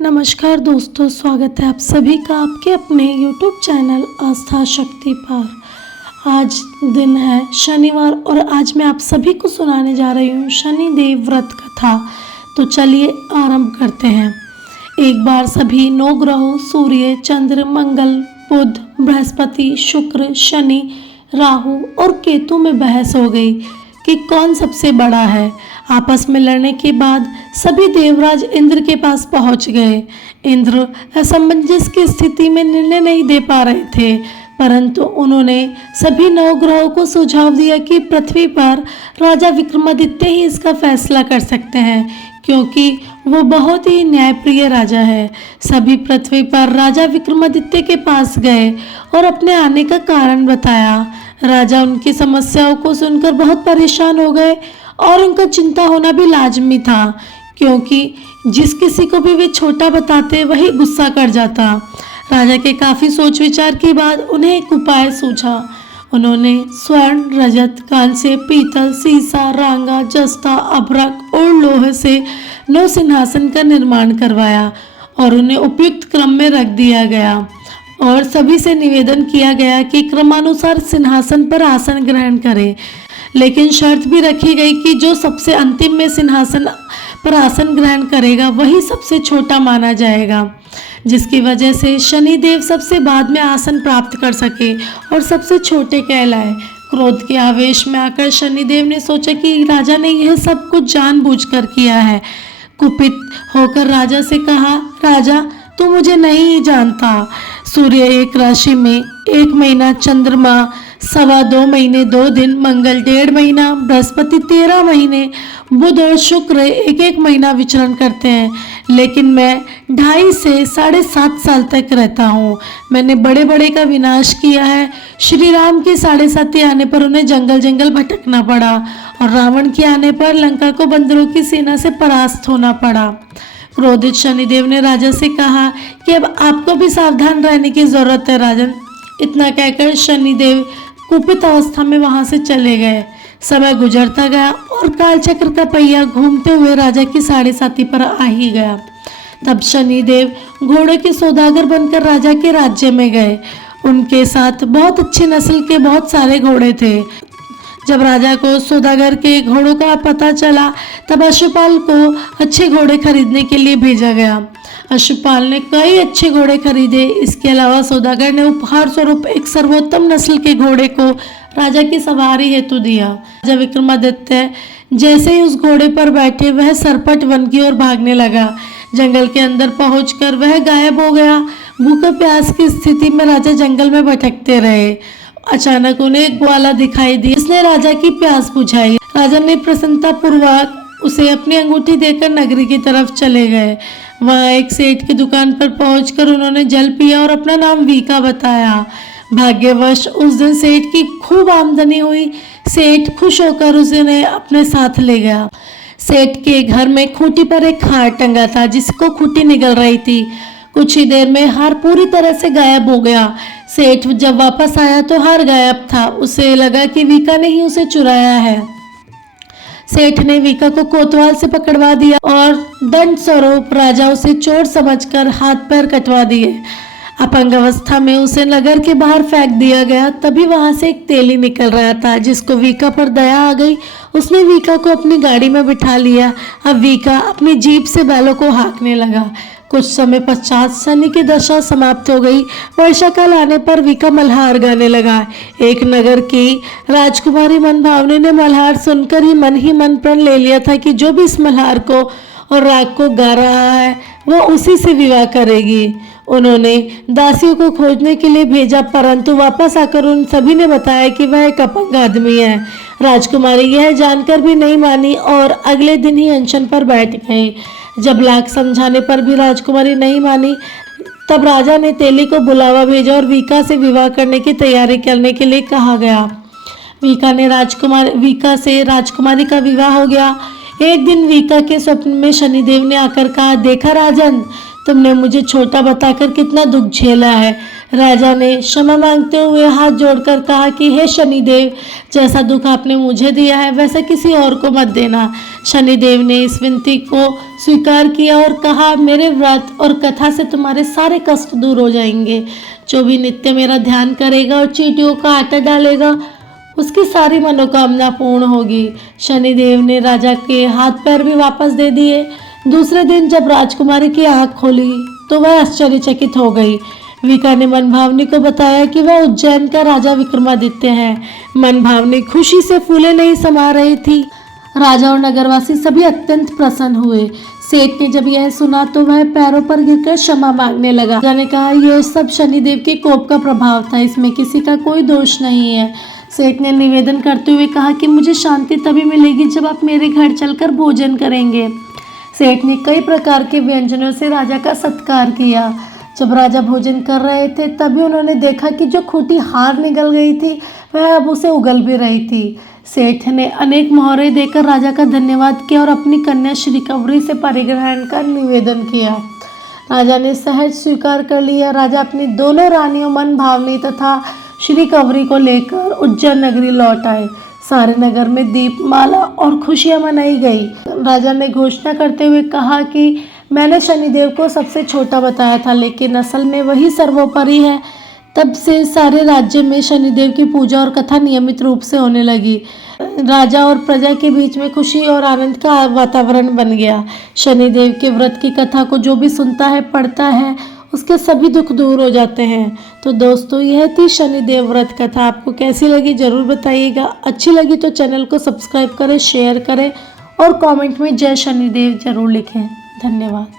नमस्कार दोस्तों, स्वागत है आप सभी का आपके अपने YouTube चैनल आस्था शक्ति पर। आज दिन है शनिवार और आज मैं आप सभी को सुनाने जा रही हूँ शनिदेव व्रत कथा। तो चलिए आरंभ करते हैं। एक बार सभी 9 ग्रहों सूर्य, चंद्र, मंगल, बुध, बृहस्पति, शुक्र, शनि, राहु और केतु में बहस हो गई कि कौन सबसे बड़ा है। आपस में लड़ने के बाद सभी देवराज इंद्र के पास पहुंच गए। इंद्र असमंजस की स्थिति में निर्णय नहीं दे पा रहे थे, परंतु उन्होंने सभी 9 ग्रहों को सुझाव दिया कि पृथ्वी पर राजा विक्रमादित्य ही इसका फैसला कर सकते हैं, क्योंकि वो बहुत ही न्यायप्रिय राजा है। सभी पृथ्वी पर राजा विक्रमादित्य के पास गए और अपने आने का कारण बताया। राजा उनकी समस्याओं को सुनकर बहुत परेशान हो गए और उनका चिंता होना भी लाजमी था, क्योंकि जिस किसी को भी वे छोटा बताते वही गुस्सा कर जाता। राजा के काफ़ी सोच विचार के बाद उन्हें एक उपाय सूझा। उन्होंने स्वर्ण, रजत, कांस्य, पीतल, सीसा, रांगा, जस्ता, अभ्रक और लोहे से 9 सिंहासन का निर्माण करवाया और उन्हें उपयुक्त क्रम में रख दिया गया और सभी से निवेदन किया गया कि क्रमानुसार सिंहासन पर आसन ग्रहण करें। लेकिन शर्त भी रखी गई कि जो सबसे अंतिम में सिंहासन पर आसन ग्रहण करेगा वही सबसे छोटा माना जाएगा, जिसकी वजह से शनिदेव सबसे बाद में आसन प्राप्त कर सके और सबसे छोटे कहलाए। क्रोध के आवेश में आकर शनिदेव ने सोचा कि राजा ने यह सब कुछ जानबूझकर किया है। कुपित होकर राजा से कहा, राजा तू मुझे नहीं जानता। सूर्य 1 राशि में 1 महीना, चंद्रमा 2.25 महीने 2 दिन, मंगल 1.5 महीना, बृहस्पति 13 महीने, बुध और शुक्र 1-1 महीना विचरण करते हैं। लेकिन मैं 2.5 से 7.5 साल तक रहता हूँ। मैंने बड़े बड़े का विनाश किया है। श्री राम के 7.5 आने पर उन्हें जंगल जंगल भटकना पड़ा और रावण के आने पर लंका को बंदरों की सेना से परास्त होना पड़ा। क्रोधित शनिदेव ने राजा से कहा कि अब आपको भी सावधान रहने की जरूरत है राजन। इतना कहकर शनिदेव कुपित अवस्था में वहां से चले गए। समय गुजरता गया और कालचक्र का पहिया घूमते हुए राजा की 7.5 पर आ ही गया। तब शनिदेव घोड़े के सौदागर बनकर राजा के राज्य में गए। उनके साथ बहुत अच्छी नस्ल के बहुत सारे घोड़े थे। जब राजा को सौदागर के घोड़ों का पता चला तब अश्वपाल को अच्छे घोड़े खरीदने के लिए भेजा गया। अश्वपाल ने कई अच्छे घोड़े खरीदे। इसके अलावा सौदागर ने उपहार स्वरूप एक सर्वोत्तम नस्ल के घोड़े को राजा की सवारी हेतु दिया। राजा विक्रमादित्य जैसे ही उस घोड़े पर बैठे वह सरपट वन की ओर भागने लगा। जंगल के अंदर पहुंचकर वह गायब हो गया। भूखे प्यास की स्थिति में राजा जंगल में भटकते रहे। अचानक उन्हें एक ग्वाला दिखाई दी। इसने राजा की प्यास बुझाई। राजा ने प्रसन्नता पूर्वक उसे अपनी अंगूठी देकर नगरी की तरफ चले गए। वहां एक सेठ की दुकान पर पहुंचकर उन्होंने जल पिया और अपना नाम वीका बताया। भाग्यवश उस दिन सेठ की खूब आमदनी हुई। सेठ खुश होकर उसे अपने साथ ले गया। सेठ के घर में खूंटी पर एक हार टंगा था, जिसको खूंटी निगल रही थी। कुछ ही देर में हार पूरी तरह से गायब हो गया। सेठ जब वापस आया तो हार गायब था। उसे लगा कि वीका ने ही उसे चुराया है। सेठ ने वीका को कोतवाल से पकड़वा दिया और दंड स्वरूप राजा उसे चोर समझकर हाथ पैर कटवा दिए। अपंग अवस्था में उसे नगर के बाहर फेंक दिया गया। तभी वहां से एक तेली निकल रहा था, जिसको वीका पर दया आ गई। उसने वीका को अपनी गाड़ी में बिठा लिया। अब वीका अपनी जीप से बैलों को हाँकने लगा। कुछ समय पश्चात शनि की दशा समाप्त हो गई। वर्षा काल आने पर वीका मल्हार गाने लगा। एक नगर की राजकुमारी मनभावनी ने मल्हार सुनकर ही मन प्रण ले लिया था कि जो भी इस मल्हार को और राग को गा रहा है वो उसी से विवाह करेगी। उन्होंने दासियों को खोजने के लिए भेजा, परंतु वापस आकर उन सभी ने बताया कि वह एक अपंग आदमी है। राजकुमारी यह जानकर भी नहीं मानी और अगले दिन ही अनशन पर बैठ गई। जब लाख समझाने पर भी राजकुमारी नहीं मानी, तब राजा ने तेली को बुलावा भेजा और वीका से विवाह करने की तैयारी करने के लिए कहा गया। वीका से राजकुमारी का विवाह हो गया। एक दिन वीका के स्वप्न में शनिदेव ने आकर कहा, देखा राजन, तुमने मुझे छोटा बताकर कितना दुख झेला है। राजा ने क्षमा मांगते हुए हाथ जोड़कर कहा कि हे शनिदेव, जैसा दुख आपने मुझे दिया है वैसा किसी और को मत देना। शनिदेव ने इस विनती को स्वीकार किया और कहा, मेरे व्रत और कथा से तुम्हारे सारे कष्ट दूर हो जाएंगे। जो भी नित्य मेरा ध्यान करेगा और चींटियों का आटा डालेगा उसकी सारी मनोकामना पूर्ण होगी। शनिदेव ने राजा के हाथ पैर भी वापस दे दिए। दूसरे दिन जब राजकुमारी की आंख खोली तो वह आश्चर्यचकित हो गई। विका ने मनभावनी को बताया कि वह उज्जैन का राजा विक्रमादित्य है। मनभावनी खुशी से फूले नहीं समा रही थी। राजा और नगरवासी सभी अत्यंत प्रसन्न हुए। सेठ ने जब यह सुना तो वह पैरों पर गिरकर क्षमा मांगने लगा। राजा ने कहा, यह सब शनिदेव के कोप का प्रभाव था, इसमें किसी का कोई दोष नहीं है। सेठ ने निवेदन करते हुए कहा कि मुझे शांति तभी मिलेगी जब आप मेरे घर चलकर भोजन करेंगे। सेठ ने कई प्रकार के व्यंजनों से राजा का सत्कार किया। जब राजा भोजन कर रहे थे तभी उन्होंने देखा कि जो खूंटी हार निकल गई थी वह अब उसे उगल भी रही थी। सेठ ने अनेक मोहरे देकर राजा का धन्यवाद किया और अपनी कन्या श्रीकवरी से परिग्रहण का निवेदन किया। राजा ने सहज स्वीकार कर लिया। राजा अपनी दोनों रानियों मनभावनी तथा श्रीकवरी को लेकर उज्जैन नगरी लौट आए। सारे नगर में दीपमाला और खुशियां मनाई गई। राजा ने घोषणा करते हुए कहा कि मैंने शनिदेव को सबसे छोटा बताया था, लेकिन असल में वही सर्वोपरि है। तब से सारे राज्य में शनिदेव की पूजा और कथा नियमित रूप से होने लगी। राजा और प्रजा के बीच में खुशी और आनंद का वातावरण बन गया। शनिदेव के व्रत की कथा को जो भी सुनता है, पढ़ता है, उसके सभी दुख दूर हो जाते हैं। तो दोस्तों, यह थी शनिदेव व्रत कथा। आपको कैसी लगी ज़रूर बताइएगा। अच्छी लगी तो चैनल को सब्सक्राइब करें, शेयर करें और कमेंट में जय शनिदेव ज़रूर लिखें। धन्यवाद।